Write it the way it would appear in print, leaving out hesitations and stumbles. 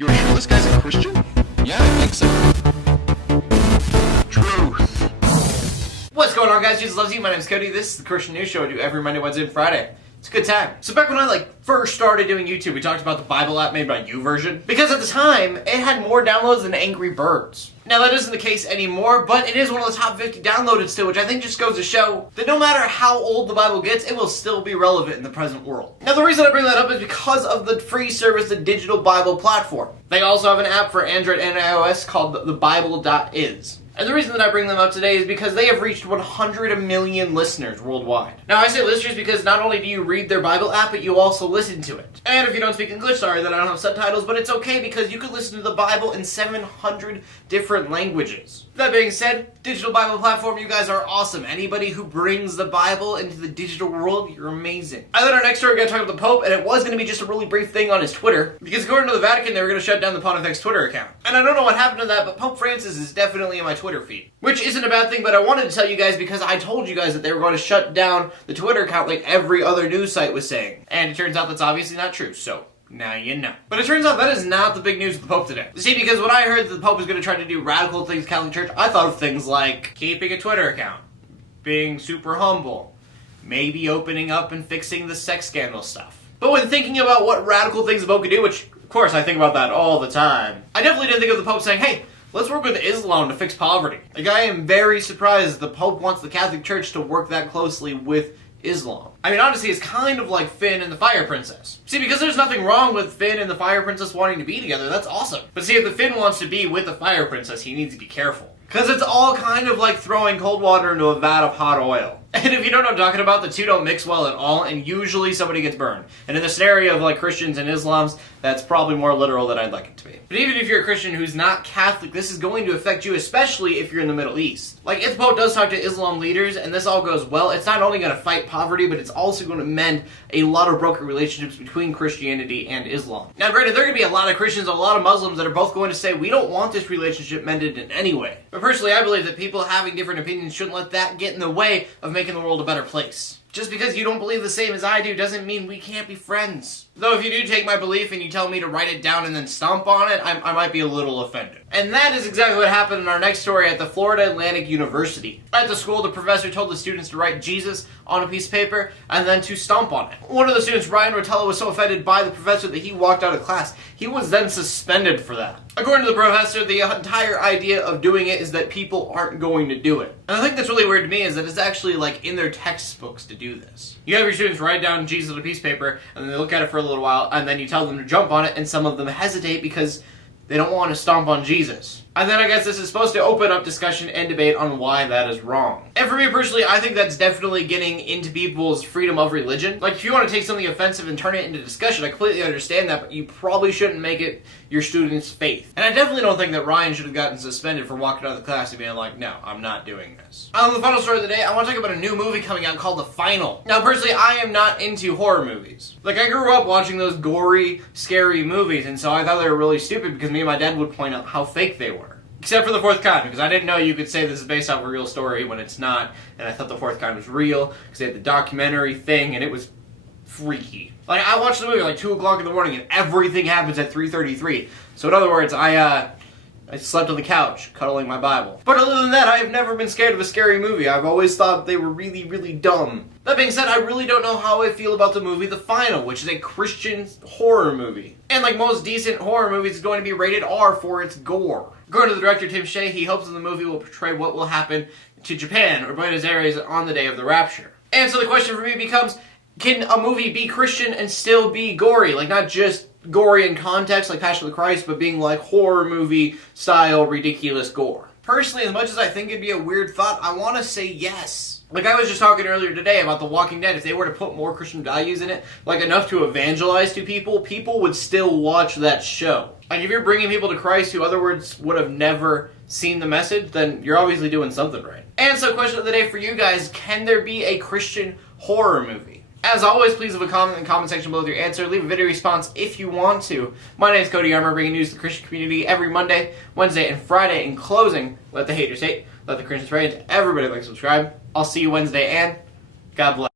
You're sure this guy's a Christian? Yeah, I think so. Truth. What's going on, guys? Jesus loves you. My name's Cody. This is the Christian News Show I do every Monday, Wednesday, and Friday. It's a good time. So back when I first started doing YouTube, we talked about the Bible app made by YouVersion. Because at the time, it had more downloads than Angry Birds. Now that isn't the case anymore, but it is one of the top 50 downloaded still, which I think just goes to show that no matter how old the Bible gets, it will still be relevant in the present world. Now the reason I bring that up is because of the free service, the Digital Bible Platform. They also have an app for Android and iOS called the Bible.is. And the reason that I bring them up today is because they have reached 100 million listeners worldwide. Now I say listeners because not only do you read their Bible app, but you also listen to it. And if you don't speak English, sorry that I don't have subtitles, but it's okay because you can listen to the Bible in 700 different languages. That being said, Digital Bible Platform, you guys are awesome. Anybody who brings the Bible into the digital world, you're amazing. I thought our next story we got to talk about the Pope, and it was going to be just a really brief thing on his Twitter, because according to the Vatican, they were going to shut down the Pontifex Twitter account. And I don't know what happened to that, but Pope Francis is definitely in my Twitter feed. Which isn't a bad thing, but I wanted to tell you guys because I told you guys that they were going to shut down the Twitter account like every other news site was saying. And it turns out that's obviously not true, so now you know. But it turns out that is not the big news of the Pope today. See, because when I heard that the Pope was going to try to do radical things Catholic Church, I thought of things like keeping a Twitter account, being super humble, maybe opening up and fixing the sex scandal stuff. But when thinking about what radical things the Pope could do, which, of course, I think about that all the time, I definitely didn't think of the Pope saying, hey, let's work with Islam to fix poverty. Like, I am very surprised the Pope wants the Catholic Church to work that closely with Islam. I mean, honestly, it's kind of like Finn and the Fire Princess. See, because there's nothing wrong with Finn and the Fire Princess wanting to be together, that's awesome. But see, if the Finn wants to be with the Fire Princess, he needs to be careful. Because it's all kind of like throwing cold water into a vat of hot oil. And if you don't know what I'm talking about, the two don't mix well at all, and usually somebody gets burned. And in the scenario of Christians and Islams, that's probably more literal than I'd like it to be. But even if you're a Christian who's not Catholic, this is going to affect you, especially if you're in the Middle East. If the Pope does talk to Islam leaders, and this all goes well, it's not only going to fight poverty, but it's also going to mend a lot of broken relationships between Christianity and Islam. Now granted, there are going to be a lot of Christians and a lot of Muslims that are both going to say, we don't want this relationship mended in any way. But personally, I believe that people having different opinions shouldn't let that get in the way of making the world a better place. Just because you don't believe the same as I do doesn't mean we can't be friends. Though if you do take my belief and you tell me to write it down and then stomp on it, I might be a little offended. And that is exactly what happened in our next story at the Florida Atlantic University. At the school, the professor told the students to write Jesus on a piece of paper and then to stomp on it. One of the students, Ryan Rotella, was so offended by the professor that he walked out of class. He was then suspended for that. According to the professor, the entire idea of doing it is that people aren't going to do it. And I think that's really weird to me is that it's actually in their textbooks to do this. You have your students write down Jesus on a piece of paper and then they look at it for a little while and then you tell them to jump on it and some of them hesitate because they don't want to stomp on Jesus. And then I guess this is supposed to open up discussion and debate on why that is wrong. And for me personally, I think that's definitely getting into people's freedom of religion. If you want to take something offensive and turn it into discussion, I completely understand that, but you probably shouldn't make it your student's faith. And I definitely don't think that Ryan should have gotten suspended for walking out of the class and being like, no, I'm not doing this. On the final story of the day, I want to talk about a new movie coming out called The Final. Now, personally, I am not into horror movies. I grew up watching those gory, scary movies, and so I thought they were really stupid because me and my dad would point out how fake they were. Except for The Fourth Kind, because I didn't know you could say this is based off a real story when it's not, and I thought The Fourth Kind was real, because they had the documentary thing, and it was freaky. I watched the movie 2 o'clock in the morning, and everything happens at 3:33. So in other words, I slept on the couch, cuddling my Bible. But other than that, I have never been scared of a scary movie. I've always thought they were really, really dumb. That being said, I really don't know how I feel about the movie The Final, which is a Christian horror movie. And like most decent horror movies, it's going to be rated R for its gore. According to the director Tim Shea, he hopes that the movie will portray what will happen to Japan or Buenos Aires on the day of the rapture. And so the question for me becomes, can a movie be Christian and still be gory? Not just gory in context like Passion of the Christ, but being horror movie style ridiculous gore. Personally, as much as I think it'd be a weird thought, I want to say yes. I was just talking earlier today about The Walking Dead. If they were to put more Christian values in it, enough to evangelize to people, people would still watch that show. If you're bringing people to Christ who, other words, would have never seen the message, then you're obviously doing something right. And so question of the day for you guys, can there be a Christian horror movie? As always, please leave a comment in the comment section below with your answer. Leave a video response if you want to. My name is Cody Armour, bringing news to the Christian community every Monday, Wednesday, and Friday. In closing, let the haters hate, let the Christians pray, and to everybody subscribe. I'll see you Wednesday, and God bless.